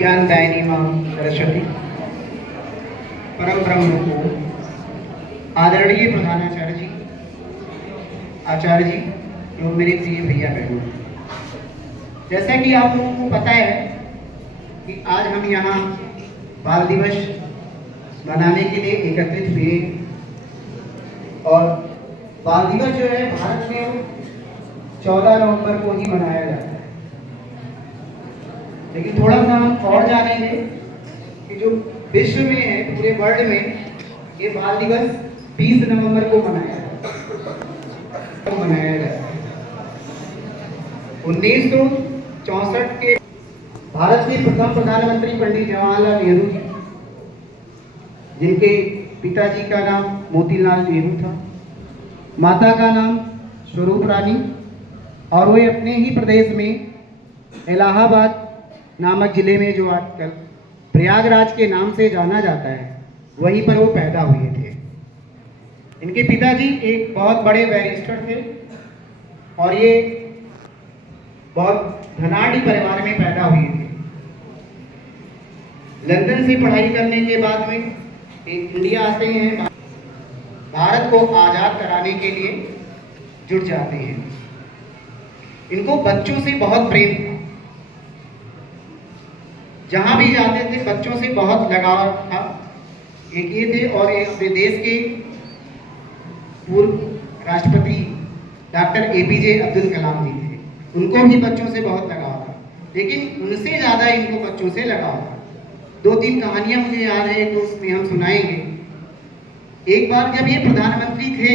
ज्ञानदायिनी माँ सरस्वती, परम ब्रह्म को आदरणीय प्रधानाचार्य जी, आचार्य जी एवं मेरे प्रिय भैया बहनों, जैसा कि आप लोगों को पता है कि आज हम यहाँ बाल दिवस मनाने के लिए एकत्रित हुए और बाल दिवस जो है भारत में 14 नवंबर को ही मनाया जाता है। लेकिन थोड़ा सा हम और जानेंगे कि जो विश्व में है, पूरे वर्ल्ड में ये बाल दिवस 20 नवंबर को मनाया जाता है। 1964 के भारत के प्रथम प्रधानमंत्री पंडित जवाहरलाल नेहरू जी, जिनके पिताजी का नाम मोतीलाल नेहरू था, माता का नाम स्वरूप रानी, और वे अपने ही प्रदेश में इलाहाबाद नामक जिले में, जो आजकल प्रयागराज के नाम से जाना जाता है, वहीं पर वो पैदा हुए थे। इनके पिताजी एक बहुत बड़े बैरिस्टर थे और ये बहुत धनाढ़ी परिवार में पैदा हुए थे। लंदन से पढ़ाई करने के बाद में इंडिया आते हैं, भारत को आज़ाद कराने के लिए जुट जाते हैं। इनको बच्चों से बहुत प्रेम था, जहाँ भी जाते थे बच्चों से बहुत लगाव था। एक ये थे और एक देश के पूर्व राष्ट्रपति डॉक्टर APJ अब्दुल कलाम जी थे, उनको भी बच्चों से बहुत लगाव था, लेकिन उनसे ज़्यादा इनको बच्चों से लगाव था। 2-3 कहानियाँ मुझे याद है, तो उसमें हम सुनाएंगे। एक बार जब ये प्रधानमंत्री थे,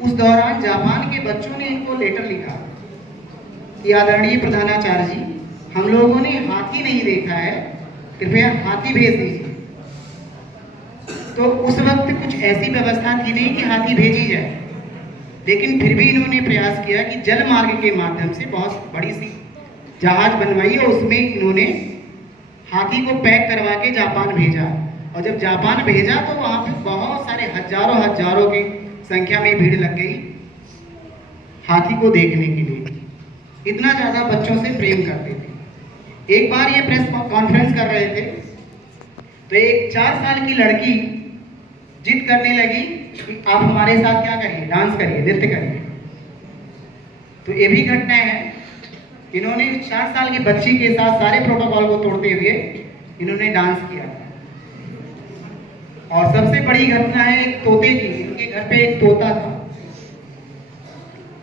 उस दौरान जापान के बच्चों ने इनको लेटर लिखा कि आदरणीय प्रधानाचार्य जी, हम लोगों ने हाथी नहीं देखा है, कृपया हाथी भेज दीजिए। तो उस वक्त कुछ ऐसी व्यवस्था थी नहीं कि हाथी भेजी जाए, लेकिन फिर भी इन्होंने प्रयास किया कि जल मार्ग के माध्यम से बहुत बड़ी सी जहाज बनवाई और उसमें इन्होंने हाथी को पैक करवा के जापान भेजा। और जब जापान भेजा तो वहाँ पे बहुत सारे हजारों की संख्या में भीड़ लग गई हाथी को देखने के लिए। इतना ज़्यादा बच्चों से प्रेम करते थे। एक बार ये प्रेस कॉन्फ्रेंस कर रहे थे, तो एक 4 साल की लड़की जिद करने लगी कि आप हमारे साथ क्या करिए, डांस करिए, नृत्य करिए। तो ये भी घटना है, इन्होंने 4 साल की बच्ची के साथ सारे प्रोटोकॉल को तोड़ते हुए इन्होंने डांस किया। और सबसे बड़ी घटना है एक तोते की। इनके घर पे एक तोता था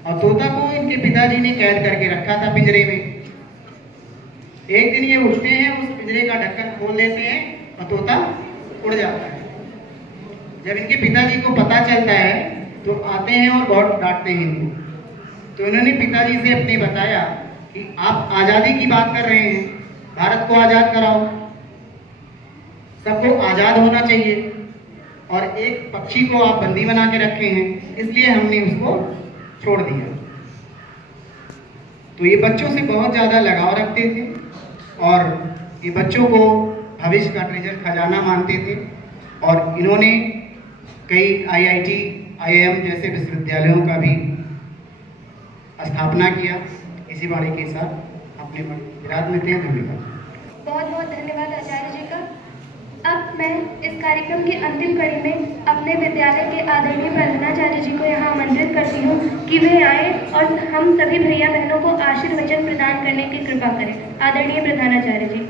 और तोता को इनके पिताजी ने कैद करके रखा था पिंजरे में। एक दिन ये उठते हैं, उस पिंजरे का ढक्कन खोल देते हैं और तोता उड़ जाता है। जब इनके पिताजी को पता चलता है तो आते हैं और बहुत डांटते हैं इनको। तो इन्होंने पिताजी से अपने बताया कि आप आज़ादी की बात कर रहे हैं, भारत को आज़ाद कराओ, सबको आज़ाद होना चाहिए, और एक पक्षी को आप बंदी बना के रखे हैं, इसलिए हमने उसको छोड़ दिया। तो ये बच्चों से बहुत ज़्यादा लगाव रखते थे और ये बच्चों को भविष्य का ट्रेजर खजाना मानते थे। और इन्होंने कई IIT, IIM जैसे विश्वविद्यालयों का भी स्थापना किया। इसी बारे के साथ अपने विराज में थे। धन्यवाद। बहुत बहुत धन्यवाद आचार्य जी का। अब मैं इस कार्यक्रम की अंतिम कड़ी में अपने विद्यालय के आदरणीय प्रधानाचार्य जी को यहाँ आमंत्रित करती हूँ कि वे आए और हम सभी भैया बहनों को आशीर्वचन प्रदान करने की कृपा करें। आदरणीय प्रधानाचार्य जी।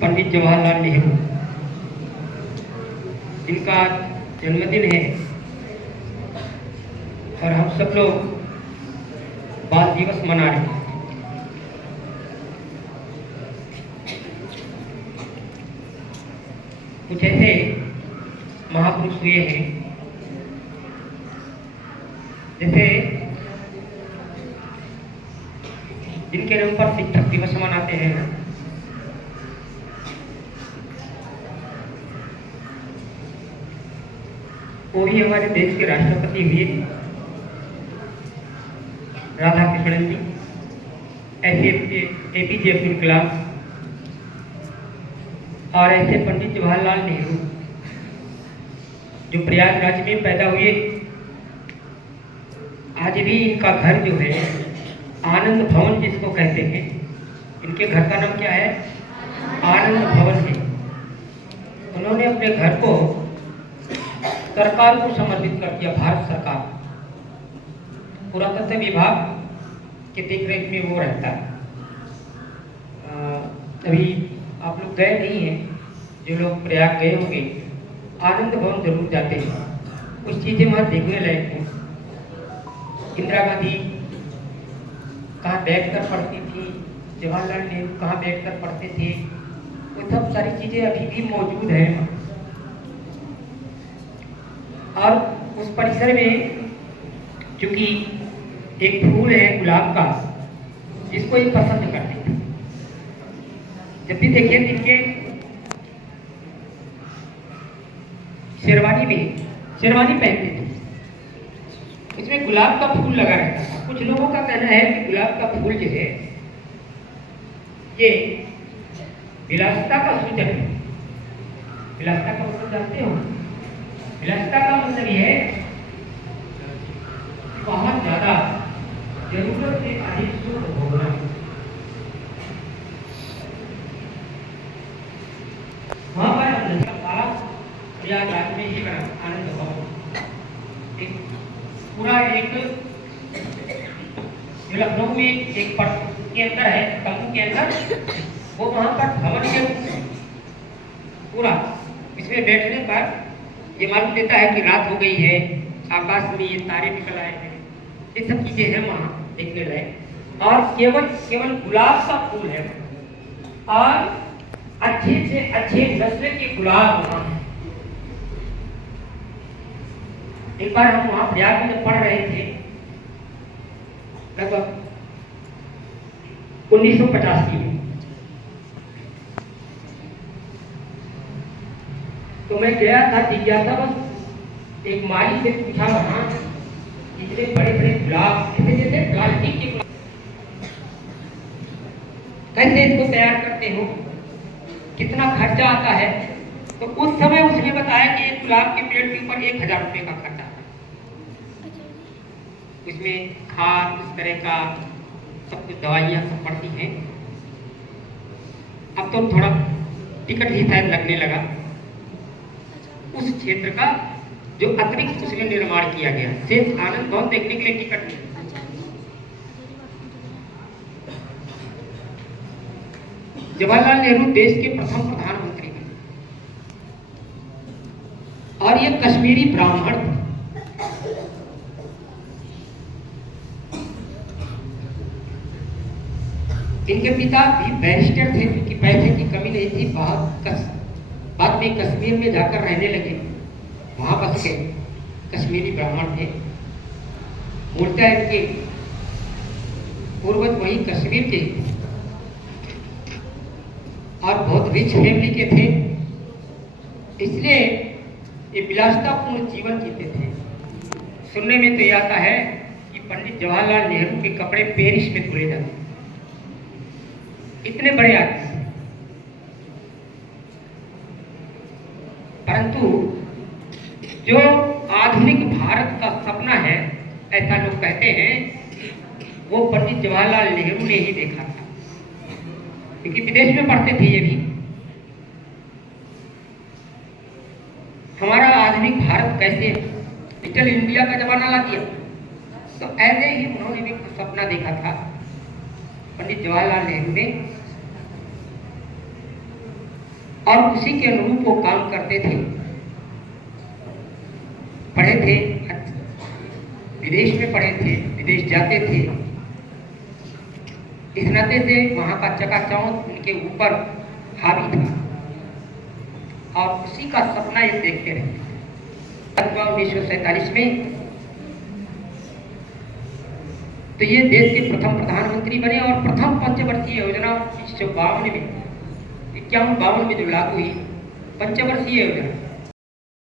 पंडित जवाहरलाल नेहरू, इनका जन्मदिन है और हम सब लोग बाल दिवस मना रहे हैं। कुछ ऐसे महापुरुष हुए हैं, जैसे जिनके नाम पर शिक्षक दिवस मनाते हैं। वो भी हमारे देश के राष्ट्रपति हुए राधा कृष्णन जी, ऐसे APJ अब्दुल कलाम और ऐसे पंडित जवाहरलाल नेहरू जो प्रयागराज में पैदा हुए, आज भी इनका घर जो है आनंद भवन जिसको कहते हैं, इनके घर का नाम क्या है? आनंद भवन है। उन्होंने अपने घर को सरकार को समर्पित कर दिया, भारत सरकार। पुरातत्व विभाग के देखरेख में वो रहता है। अभी आप लोग गए नहीं हैं, जो लोग प्रयाग गए होंगे आनंद भवन जरूर जाते हैं, कुछ चीज़ें वहाँ देखने लायक हैं। इंदिरा गांधी कहाँ बैठकर पढ़ती थी, जवाहरलाल नेहरू कहाँ बैठकर पढ़ते थे, वो सब सारी चीज़ें अभी भी मौजूद हैं। और उस परिसर में चूंकि एक फूल है गुलाब का, जिसको ये पसंद करते थे। जब भी देखिए इनके शेरवानी पहनते थे, उसमें गुलाब का फूल लगा रहता था। कुछ लोगों का कहना है कि गुलाब का फूल जो है ये विलासिता का सूचक है। विलासिता का मतलब जानते हो? विलासिता का मतलब ये है बहुत ज्यादा जरूरत से अधिक सुख भोगना। वहां पर प्रयागराज में ही बना आनंद भवन, एक पूरा एक जो लखनऊ में एक के अंदर है, तंबू के अंदर, वो वहां पर भवन के पूरा इसमें बैठने पर ये मालूम देता है कि रात हो गई है, आकाश में ये तारे निकल आए हैं, ये सब चीजें हैं वहां देखने लायक। और केवल गुलाब का फूल है और अच्छे से अच्छे नस्ल के गुलाब वहां हैं। एक बार हम वहां प्रयाग में जब पढ़ रहे थे, लगभग 1985 में, तो मैं गया था जिज्ञासा बस एक माली से पूछा वहां इतने बड़े बड़े गुलाब जैसे प्लास्टिक के कैसे इसको तैयार करते हो, कितना खर्चा आता है? तो उस समय उसने बताया कि एक गुलाब के पेड़ के ऊपर 1000 रुपये का खर्चा आता है। उसमें खाद इस तरह का सब कुछ दवाइयाँ सब पड़ती हैं। अब तो थोड़ा टिकट ही शायद लगने लगा। उस क्षेत्र का जो अतिरिक्त उसमें निर्माण किया गया, सिर्फ आनंद भवन देखने के लिए टिकट नहीं। जवाहरलाल नेहरू देश के प्रथम प्रधानमंत्री थे और ये कश्मीरी ब्राह्मण थे। इनके पिता भी बैरिस्टर थे, क्योंकि पैसे की कमी नहीं थी। बाद में कश्मीर में जाकर रहने लगे, वहां बस गए। कश्मीरी ब्राह्मण थे, मूलतः इनके पूर्वज वही कश्मीर के और बहुत रिच फैमिली के थे, इसलिए ये विलासितापूर्ण जीवन जीते थे। सुनने में तो ये आता है कि पंडित जवाहरलाल नेहरू के कपड़े पेरिस में धुले जाते, इतने बड़े आदमी। परंतु जो आधुनिक भारत का सपना है, ऐसा लोग कहते हैं, वो पंडित जवाहरलाल नेहरू ने ही देखा था, क्योंकि विदेश में पढ़ते थे ये भी। हमारा आधुनिक भारत कैसे डिजिटल इंडिया का जमाना ला दिया, तो ऐसे ही उन्होंने भी सपना देखा था पंडित जवाहरलाल नेहरू ने, और उसी के अनुरूप वो काम करते थे। पढ़े थे, विदेश में पढ़े थे, विदेश जाते थे, इस नाते से वहां का चकाचौंध उनके ऊपर हावी था और उसी का सपना ये देखते रहे। 1947 में तो ये देश के प्रथम प्रधानमंत्री बने और प्रथम पंचवर्षीय योजना 1952 में 51-52 में जो लागू हुई पंचवर्षीय योजना,